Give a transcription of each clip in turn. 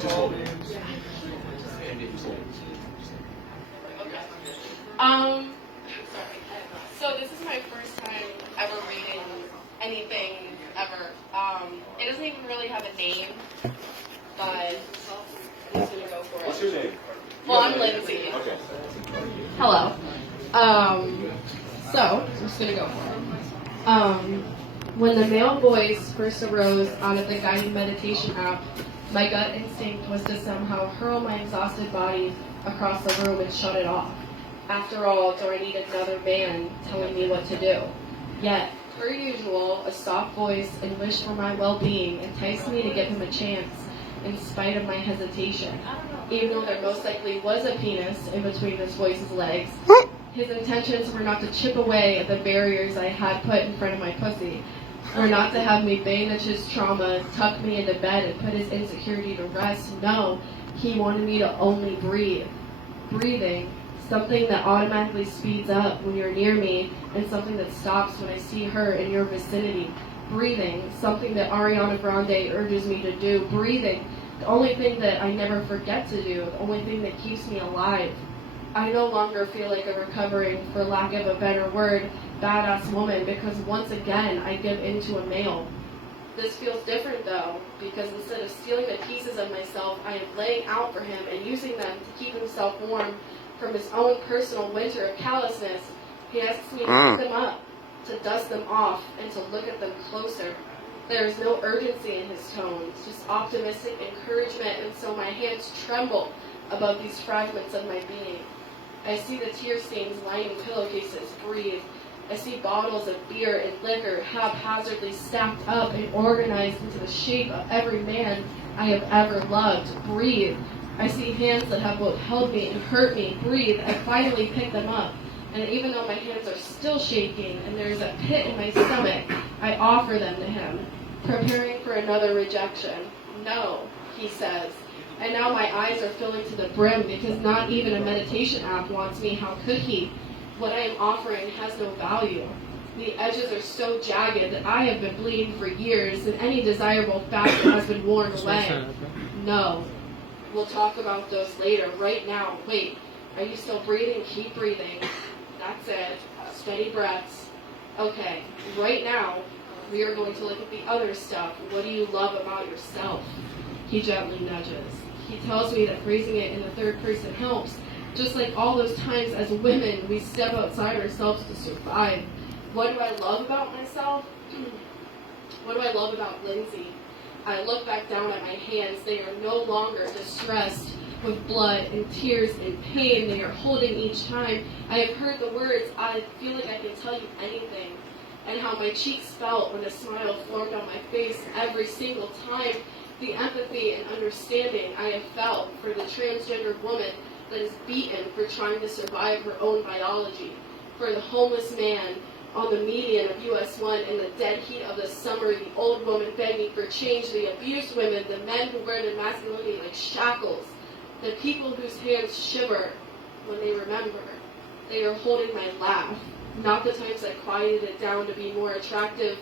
So this is my first time ever reading anything ever. It doesn't even really have a name, but I'm just gonna go for it. What's your name? Well, I'm Lindsay. Okay. Hello. So I'm just gonna go for it. When the male voice first arose out of the guided meditation app, my gut instinct was to somehow hurl my exhausted body across the room and shut it off. After all, do I need another man telling me what to do? Yet, per usual, a soft voice and wish for my well-being enticed me to give him a chance, in spite of my hesitation. Even though there most likely was a penis in between this voice's legs, his intentions were not to chip away at the barriers I had put in front of my pussy, or not to have me bayonet his trauma, tuck me into bed, and put his insecurity to rest. No, he wanted me to only breathe. Breathing, something that automatically speeds up when you're near me, and something that stops when I see her in your vicinity. Breathing, something that Ariana Grande urges me to do. Breathing, the only thing that I never forget to do, the only thing that keeps me alive. I no longer feel like a recovering, for lack of a better word, badass woman, because once again I give in to a male. This feels different though, because instead of stealing the pieces of myself, I am laying out for him and using them to keep himself warm from his own personal winter of callousness. He asks me to pick them up, to dust them off, and to look at them closer. There is no urgency in his tones, just optimistic encouragement, and so my hands tremble above these fragments of my being. I see the tear stains lining pillowcases. Breathe. I see bottles of beer and liquor haphazardly stacked up and organized into the shape of every man I have ever loved. Breathe. I see hands that have both held me and hurt me. Breathe. I finally pick them up. And even though my hands are still shaking and there is a pit in my stomach, I offer them to him, preparing for another rejection. No, he says. And now my eyes are filling to the brim because not even a meditation app wants me. How could he? What I am offering has no value. The edges are so jagged that I have been bleeding for years, and any desirable factor has been worn away. No. We'll talk about those later. Right now, wait. Are you still breathing? Keep breathing. That's it. Steady breaths. Okay. Right now, we are going to look at the other stuff. What do you love about yourself? He gently nudges. He tells me that phrasing it in the third person helps. Just like all those times as women, we step outside ourselves to survive. What do I love about myself? What do I love about Lindsay? I look back down at my hands. They are no longer distressed with blood and tears and pain. They are holding each time. I have heard the words, I feel like I can tell you anything. And how my cheeks felt when a smile formed on my face every single time. The empathy and understanding I have felt for the transgendered woman that is beaten for trying to survive her own biology, for the homeless man on the median of US 1 in the dead heat of the summer, the old woman begging for change, the abused women, the men who wear their masculinity like shackles, the people whose hands shiver when they remember. They are holding my laugh, not the times I quieted it down to be more attractive,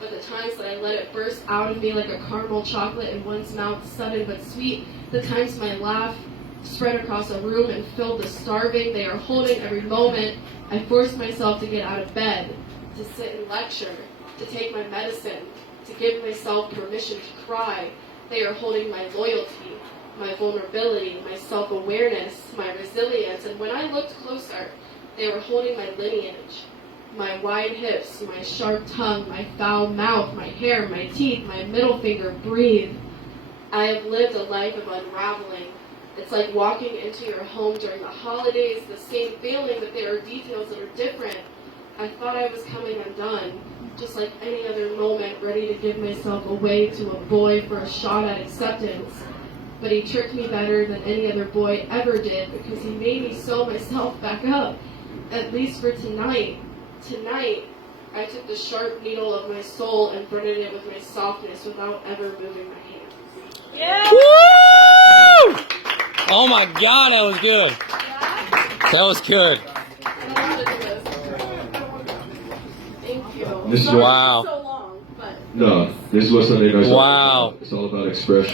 but the times that I let it burst out of me like a caramel chocolate in one's mouth, sudden but sweet, the times my laugh spread across a room and filled the starving. They are holding every moment. I forced myself to get out of bed, to sit and lecture, to take my medicine, to give myself permission to cry. They are holding my loyalty, my vulnerability, my self-awareness, my resilience, and when I looked closer, they were holding my lineage, my wide hips, my sharp tongue, my foul mouth, my hair, my teeth, my middle finger. Breathe. I have lived a life of unraveling. It's like walking into your home during the holidays, the same feeling, but there are details that are different. I thought I was coming undone, just like any other moment, ready to give myself away to a boy for a shot at acceptance. But he tricked me better than any other boy ever did, because he made me sew myself back up, at least for tonight. Tonight, I took the sharp needle of my soul and threaded it with my softness without ever moving my hands. Yeah! Woo! Oh my God, that was good. That was good. Thank you. This is wow. So long, but No, this is what Sunday nights. Wow. It's all about expression.